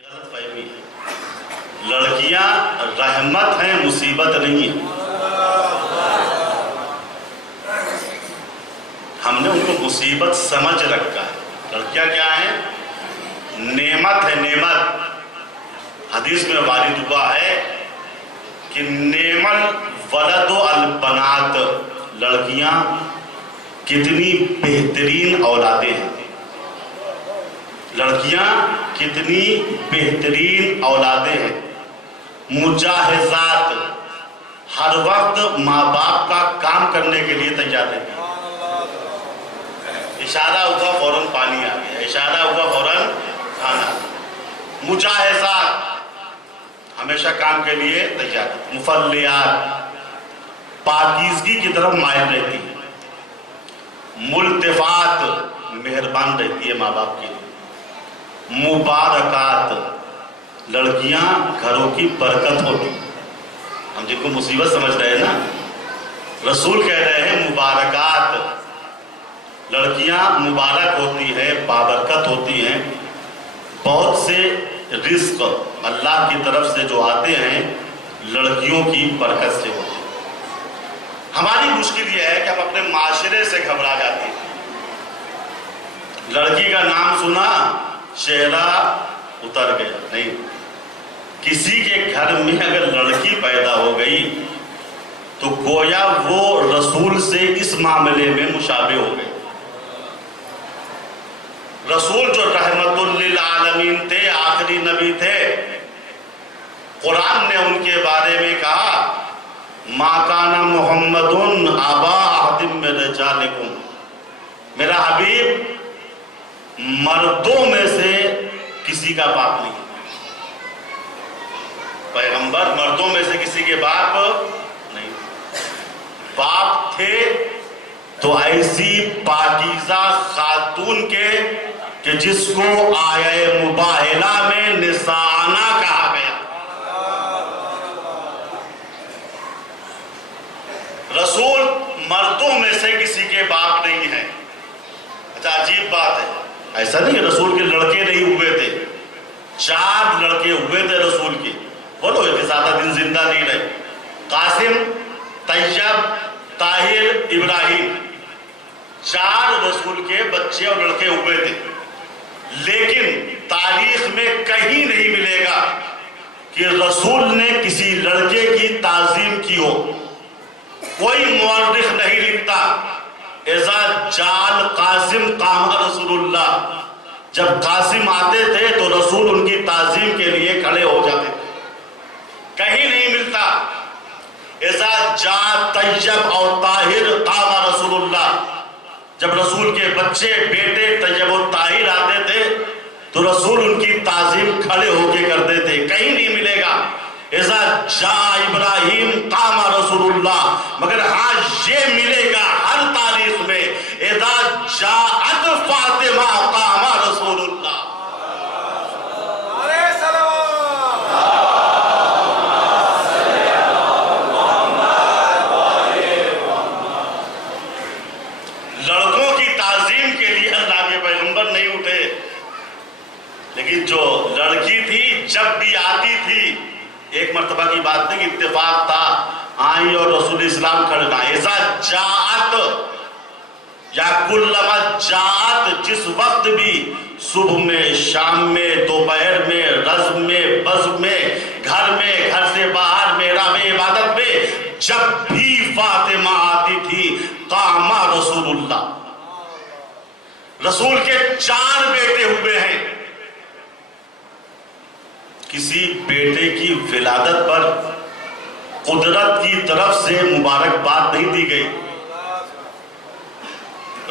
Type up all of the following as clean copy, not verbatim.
غلط فہمی ہے، لڑکیاں رحمت ہیں، مصیبت نہیں ہے۔ ہم نے ان کو مصیبت سمجھ رکھا ہے۔ لڑکیاں کیا ہیں؟ نعمت ہے، نعمت۔ حدیث میں وارد ہوا ہے کہ نعم الولد البنات، لڑکیاں کتنی بہترین اولادیں ہیں، لڑکیاں کتنی بہترین اولادیں ہیں، مجاہزات، ہر وقت ماں باپ کا کام کرنے کے لیے تیار رہتی ہیں۔ اشارہ ہوا فوراً پانی آ گیا، اشارہ ہوا فوراً کھانا۔ مجاہزات، ہمیشہ کام کے لیے تیار۔ مفلیات، پاکیزگی کی طرف مائل رہتی ہے۔ ملتفات، مہربان رہتی ہے ماں باپ کے لیے۔ مبارکات، لڑکیاں گھروں کی برکت ہوتی ہیں۔ ہم جن کو مصیبت سمجھ رہے ہیں نا، رسول کہہ رہے ہیں مبارکات، لڑکیاں مبارک ہوتی ہیں، بابرکت ہوتی ہیں۔ بہت سے رزق اللہ کی طرف سے جو آتے ہیں لڑکیوں کی برکت سے ہوتے ہیں۔ ہماری مشکل یہ ہے کہ ہم اپنے معاشرے سے گھبرا جاتے ہیں۔ لڑکی کا نام سنا، چہرہ اتر گیا۔ نہیں، کسی کے گھر میں اگر لڑکی پیدا ہو گئی تو گویا وہ رسول سے اس معاملے میں مشابہ ہو گئے۔ رسول جو رحمت للعالمین تھے، آخری نبی تھے، قرآن نے ان کے بارے میں کہا ما کان محمد ابا احد من رجالکم، میرا حبیب مردوں میں سے کسی کا باپ نہیں، پیغمبر مردوں میں سے کسی کے باپ نہیں، باپ تھے تو ایسی پاکیزہ خاتون کے کہ جس کو آیہ مباہلہ میں نسانہ کہا گیا۔ رسول مردوں میں سے کسی کے باپ نہیں ہیں۔ اچھا، عجیب بات ہے، ایسا نہیں ہے رسول کے لڑکے نہیں ہوئے تھے، 4 لڑکے ہوئے تھے رسول کے، بولو کہ زیادہ دن زندہ نہیں رہے۔ قاسم، طیب، طاہر، ابراہیم، 4 رسول کے بچے اور لڑکے ہوئے تھے، لیکن تاریخ میں کہیں نہیں ملے گا کہ رسول نے کسی لڑکے کی تعظیم کی ہو۔ کوئی مورخ نہیں لکھتا اذا جال قاسم قام رسول اللہ، جب قاسم آتے تھے تو رسول ان کی تعظیم کے لیے کھڑے ہو جاتے تھے، کہیں نہیں ملتا اذا جا طیب اور طاہر قام رسول اللہ، جب رسول کے بچے بیٹے طیب و طاہر آتے تھے تو رسول ان کی تعظیم کھڑے ہو کے کرتے تھے، کہیں نہیں ملے گا اذا جا ابراہیم قام رسول اللہ، مگر ہاں یہ ملے گا ہر تاریخ میں اذا جاءت فاطمہ قام رسول اللہ۔ لڑکوں کی تعظیم کے لیے اللہ کے پیغمبر نہیں اٹھے، لیکن جو لڑکی تھی جب بھی آتی تھی، ایک مرتبہ کی بات نہیں، اتفاق تھا، آئی اور رسول اسلام کھڑنا، ایسا جاعت یا کلما جاعت، جس وقت بھی، صبح میں، شام میں، دوپہر میں، رزم میں، بزم میں، گھر میں، گھر سے باہر، محراب عبادت میں، جب بھی فاطمہ آتی تھی قام رسول اللہ۔ رسول کے 4 بیٹے ہوئے ہیں، کسی بیٹے کی ولادت پر قدرت کی طرف سے مبارکباد نہیں دی گئی،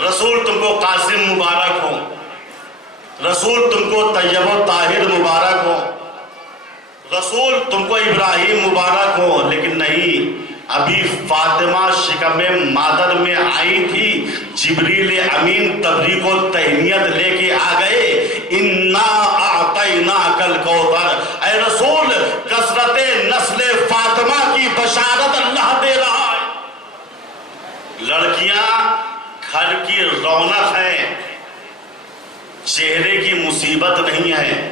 رسول تم کو قاسم مبارک ہو، رسول تم کو طیب و طاہر مبارک ہو، رسول تم کو ابراہیم مبارک ہو، لیکن نہیں، ابھی فاطمہ شکم مادر میں آئی تھی، جبریل امین تبریک و تہنیت لے کے آ گئے، انا اعطیناک الکوثر، اے رسول کثرت نسل فاطمہ کی بشارت اللہ دے رہا ہے۔ لڑکیاں گھر کی رونق ہیں، چہرے کی مصیبت نہیں ہے۔